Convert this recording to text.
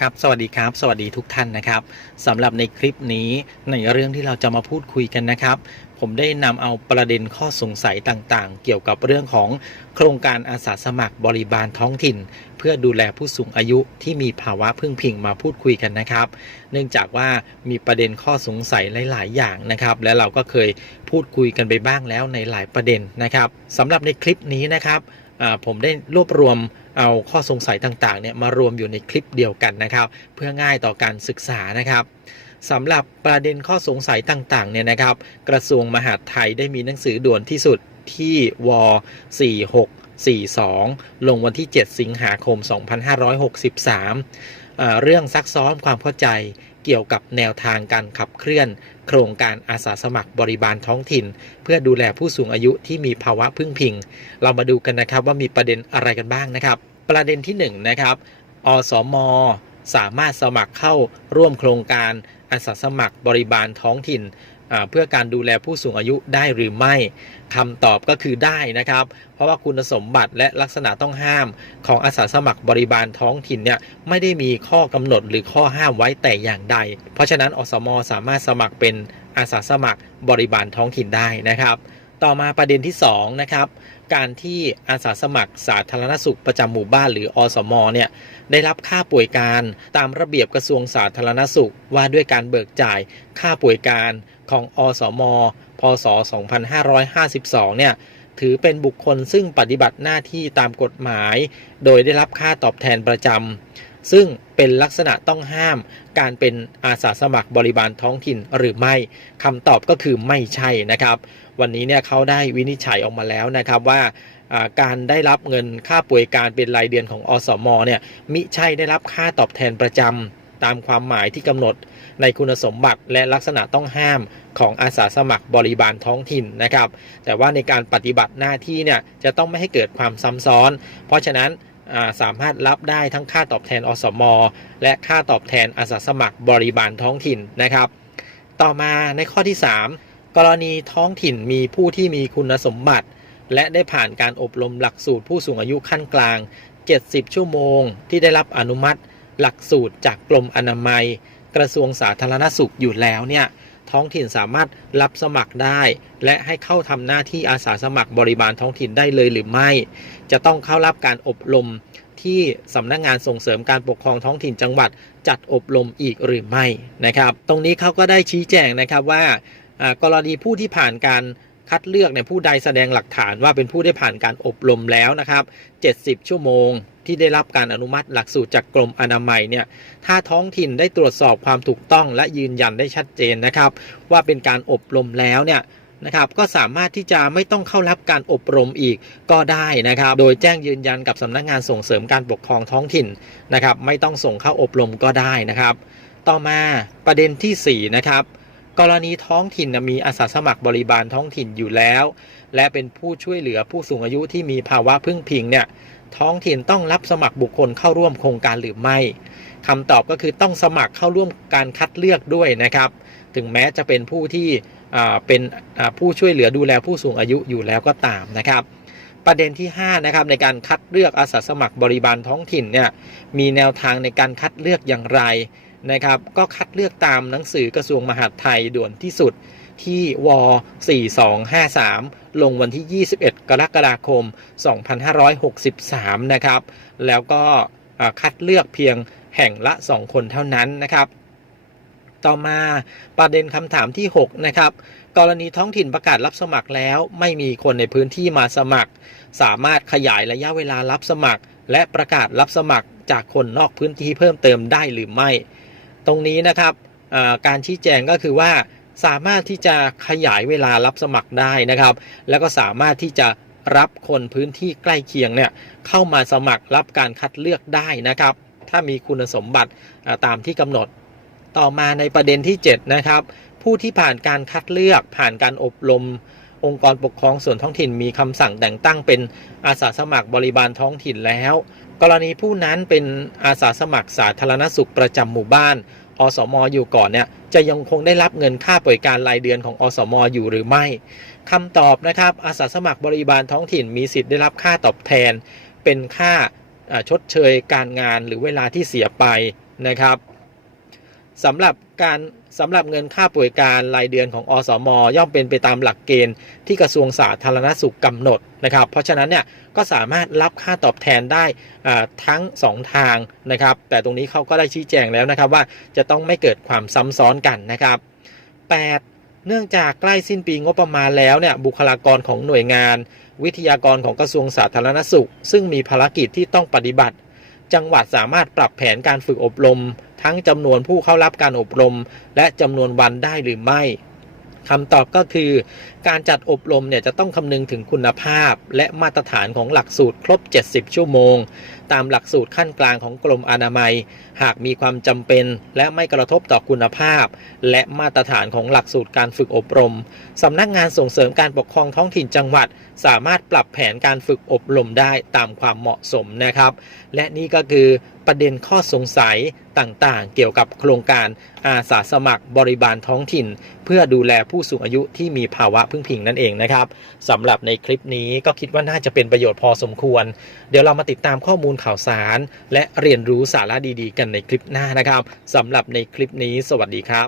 ครับสวัสดีครับ สวัสดีทุกท่านนะครับสำหรับในคลิปนี้ในเรื่องที่เราจะมาพูดคุยกันนะครับ ผมได้นำเอาประเด็นข้อสงสัยต่างๆ เกี่ยวกับเรื่องของโครงการอาสาสมัครบริบาลท้องถิ่น เพื่อดูแลผู้สูงอายุที่มีภาวะพึ่งพิงมาพูดคุยกันนะครับ เนื่องจากว่ามีประเด็นข้อสงสัยหลาย ๆ อย่างนะครับ และเราก็เคยพูดคุยกันไปบ้างแล้วในหลายประเด็นนะครับสำหรับในคลิปนี้นะครับ ผมได้รวบรวมเอาข้อสงสัยต่างๆเนี่ยมารวมอยู่ในคลิปเดียวกันนะครับ เพื่อง่ายต่อการศึกษานะครับสำหรับประเด็นข้อสงสัยต่างๆเนี่ยนะครับ กระทรวงมหาดไทยได้มีหนังสือด่วนที่สุดที่ว4642 ลงวันที่ 7 สิงหาคม 2563อ่าเรื่องซักซ้อมความเข้าใจ กี่ยวกับแนวทางการขับเคลื่อน โครงการอาสาสมัครบริบาลท้องถิ่น เพื่อดูแลผู้สูงอายุที่มีภาวะพึ่งพิง เรามาดูกันนะครับว่ามีประเด็นอะไรกันบ้างนะครับ ประเด็นที่1นงนะครับอสมสามารถสมัครเข้าร่วมโครงการอาสาสมัครบริบาลท้องถิ่น เพื่อการดูแลผู้สูงอายุได้หรือไม่คำตอบก็คือได้นะครับ เพราะว่าคุณสมบัติและลักษณะต้องห้าม ของอาสาสมัครบริบาลท้องถิ่นเนี่ยไม่ได้มีข้อกำหนดหรือข้อห้ามไว้แต่อย่างใด เพราะฉะนั้นอสมสามารถสมัครเป็นอาสาสมัครบริบาลท้องถิ่นได้นะครับ ต่อมาประเด็นที่2นะครับการที่อาสาสมัครสาธารณสุขประจำหมู่บ้านหรืออสมเนี่ยได้รับค่าป่วยการตามระเบียบกระทรวงสาธารณสุขว่าด้วยการเบิกจ่ายค่าป่วยการ ของอสม พศ 2552 เนี่ย ถือเป็นบุคคลซึ่งปฏิบัติหน้าที่ตามกฎหมาย โดยได้รับค่าตอบแทนประจำ ซึ่งเป็นลักษณะต้องห้าม การเป็นอาสาสมัครบริบาลท้องถิ่นหรือไม่คำตอบก็คือไม่ใช่นะครับ วันนี้เนี่ยเขาได้วินิจฉัยออกมาแล้วนะครับว่าอ่าการได้รับเงินค่าป่วยการเป็นรายเดือนของอสมเนี่ยมิใช่ได้รับค่าตอบแทนประจำ ตามความหมายที่กำหนดในคุณสมบัติและลักษณะต้องห้ามของอาสาสมัครบริบาลท้องถิ่นนะครับ แต่ว่าในการปฏิบัติหน้าที่เนี่ยจะต้องไม่ให้เกิดความซ้ำซ้อน เพราะฉะนั้นาสามารถรับได้ทั้งค่าตอบแทนอสมและค่าตอบแทนอาสาสมัครบริบาลท้องถิ่นนะครับ ต่อมาในข้อที่ 3 กรณีท้องถิ่นมีผู้ที่มีคุณสมบัติ และได้ผ่านการอบรมหลักสูตรผู้สูงอายุขั้นกลาง 70 ชั่วโมง ที่ได้รับอนุมัติ หลักสูตรจากกรมอนามัย กระทรวงสาธารณสุขอยู่แล้วเนี่ยท้องถิ่นสามารถรับสมัครได้ และให้เข้าทำหน้าที่อาสาสมัครบริบาลท้องถิ่นได้เลยหรือไม่ จะต้องเข้ารับการอบรมที่สำนักงานส่งเสริมการปกครองท้องถิ่นจังหวัดจัดอบรมอีกหรือไม่นะครับ ตรงนี้เขาก็ได้ชี้แจงนะครับว่าอ่ากรณีผู้ที่ผ่านการ คัดเลือกเนี่ยผู้ใดแสดงหลักฐานว่าเป็นผู้ได้ผ่านการอบรมแล้วนะครับ 70 ชั่วโมงที่ได้รับการอนุมัติหลักสูตรจากกรมอนามัยเนี่ย ถ้าท้องถิ่นได้ตรวจสอบความถูกต้องและยืนยันได้ชัดเจนนะครับ ว่าเป็นการอบรมแล้วเนี่ยนะครับก็สามารถที่จะไม่ต้องเข้ารับการอบรมอีกก็ได้นะครับ โดยแจ้งยืนยันกับสำนักงานส่งเสริมการปกครองท้องถิ่นนะครับ ไม่ต้องส่งเข้าอบรมก็ได้นะครับ ต่อมาประเด็นที่4นะครับ กรณีท้องถิ่นมีอาสาสมัครบริบาลท้องถิ่นอยู่แล้ว และเป็นผู้ช่วยเหลือผู้สูงอายุที่มีภาวะพึ่งพิงเนี่ยท้องถิ่นต้องรับสมัครบุคคลเข้าร่วมโครงการหรือไม่คำตอบก็คือต้องสมัครเข้าร่วมการคัดเลือกด้วยนะครับ ถึงแม้จะเป็นผู้ที่เป็นผู้ช่วยเหลือดูแลผู้สูงอายุอยู่แล้วก็ตามนะครับ ประเด็นที่5นะครับในการคัดเลือกอาสาสมัครบริบาลท้องถิ่นเนี่ยมีแนวทางในการคัดเลือกอย่างไร นะครับ ก็คัดเลือกตามหนังสือกระทรวงมหาดไทยด่วนที่สุดที่ว4253 ลงวันที่ 21 กรกฎาคม 2563 นะครับ แล้วก็คัดเลือกเพียงแห่งละ 2 คนเท่านั้นนะครับ ต่อมาประเด็นคำถามที่ 6 นะครับ กรณีท้องถิ่นประกาศรับสมัครแล้ว ไม่มีคนในพื้นที่มาสมัคร สามารถขยายระยะเวลารับสมัคร และประกาศรับสมัครจากคนนอกพื้นที่เพิ่มเติมได้หรือไม่ ตรงนี้นะครับการชี้แจงก็คือว่าสามารถที่จะขยายเวลารับสมัครได้นะครับ แล้วก็สามารถที่จะรับคนพื้นที่ใกล้เคียงเนี่ยเข้ามาสมัครรับการคัดเลือกได้นะครับ ถ้ามีคุณสมบัติตามที่กำหนด ต่อมาในประเด็นที่ 7 นะครับ ผู้ที่ผ่านการคัดเลือกผ่านการอบรม องค์กรปกครองส่วนท้องถิ่นมีคำสั่งแต่งตั้งเป็นอาสาสมัครบริบาลท้องถิ่นแล้ว กรณีผู้นั้นเป็นอาสาสมัครสาธารณสุขประจำหมู่บ้าน อสมอยู่ก่อนเนี่ยจะยังคงได้รับเงินค่าบริการรายเดือนของอสมอยู่หรือไม่คำตอบนะครับอาสาสมัครบริบาลท้องถิ่นมีสิทธิ์ได้รับค่าตอบแทน เป็นค่าอ่าชดเชยการงานหรือเวลาที่เสียไปนะครับสำหรับการ สำหรับเงินค่าป่วยการรายเดือนของอสม ย่อมเป็นไปตามหลักเกณฑ์ที่กระทรวงสาธารณสุขกำหนดนะครับ เพราะฉะนั้นเนี่ยก็สามารถรับค่าตอบแทนได้ทั้ง 2 ทางนะครับ แต่ตรงนี้เขาก็ได้ชี้แจงแล้วนะครับว่าจะต้องไม่เกิดความซ้ำซ้อนกันนะครับ 8. เนื่องจากใกล้สิ้นปีงบประมาณแล้วเนี่ยบุคลากรของหน่วยงาน วิทยากรของกระทรวงสาธารณสุข ซึ่งมีภารกิจที่ต้องปฏิบัติ จังหวัดสามารถปรับแผนการฝึกอบรม ทั้งจำนวนผู้เข้ารับการอบรม และจำนวนวันได้หรือไม่คำตอบก็คือการจัดอบรมเนี่ยจะต้องคำนึงถึงคุณภาพ และมาตรฐานของหลักสูตรครบ 70 ชั่วโมง ตามหลักสูตรขั้นกลางของกรมอนามัย หากมีความจำเป็น และไม่กระทบต่อคุณภาพ และมาตรฐานของหลักสูตรการฝึกอบรมสำนักงานส่งเสริมการปกครองท้องถิ่นจังหวัด สามารถปรับแผนการฝึกอบรมได้ตามความเหมาะสมนะครับ และนี่ก็คือประเด็นข้อสงสัยต่างๆ เกี่ยวกับโครงการอาสาสมัครบริบาลท้องถิ่น เพื่อดูแลผู้สูงอายุที่มีภาวะพึ่งพิงนั่นเองนะครับสำหรับในคลิปนี้ก็คิดว่าน่าจะเป็นประโยชน์พอสมควร เดี๋ยวเรามาติดตามข้อมูลข่าวสาร และเรียนรู้สาระดีๆ กันในคลิปหน้านะครับสำหรับในคลิปนี้ สวัสดีครับ